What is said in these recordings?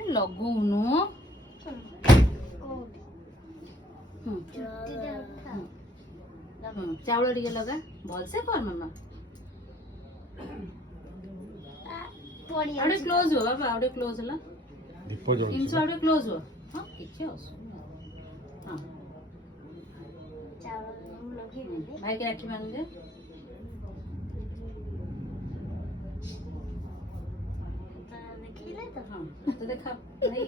अरे लगौनु चाउल टिके लगा भल से कर मामा आउटे क्लोज हो बाबा आउटे क्लोज होला दीप जो इनसे आउटे क्लोज हो हां किछे असु हां चावल लगी भाई के राखी बांध दे देखिले तो हां तो देखा भाई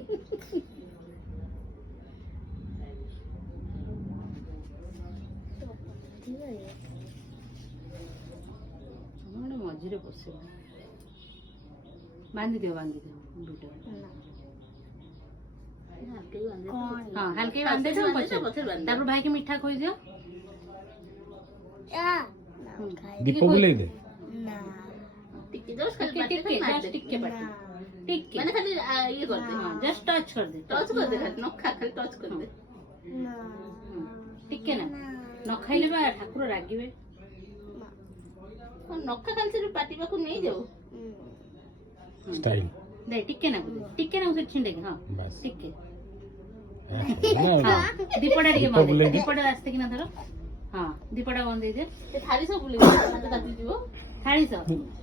हमने मझिरे बसे बांधी दियो बेटा हाँ हल्के बांधे दो तापर भाई के मीठा खोई दियो दीप बुलाई दे ना टिक्के टिक्के मैंने खाली ये कर दे हाँ जस्ट टच कर दे खाली नखा खाली टच कर दे ना टिक्के ना न खाइले बा ठाकुर रागिबे नखा खाली से पाटी पाखु नहीं जाओ स्टाइल दे टिक्के ना उसे छिंडे हां बस टिक्के ना दीपड़ा टिके मार दीपड़ा रास्ते कि ना धरो हां दीपड़ा बंद दे दे ते थाली सब बुले हाथ काटी दियो थाली सो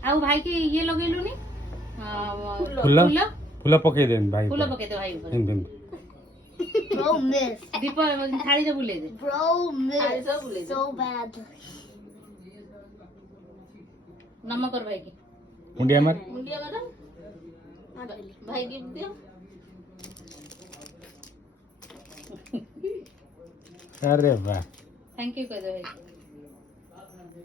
आउ भाई के ये लगेलु नी फुला फुला पके दे भाई फूल पके दे भाई ऊपर दिन bro miss दीप थाली जो बुले दे bro miss थाली सब बुले so bad नमक और भाई के मुंडिया मार मुंडिया मारो भाई गिफ्ट दियो अरे वाह थैंक यू कह दे भाई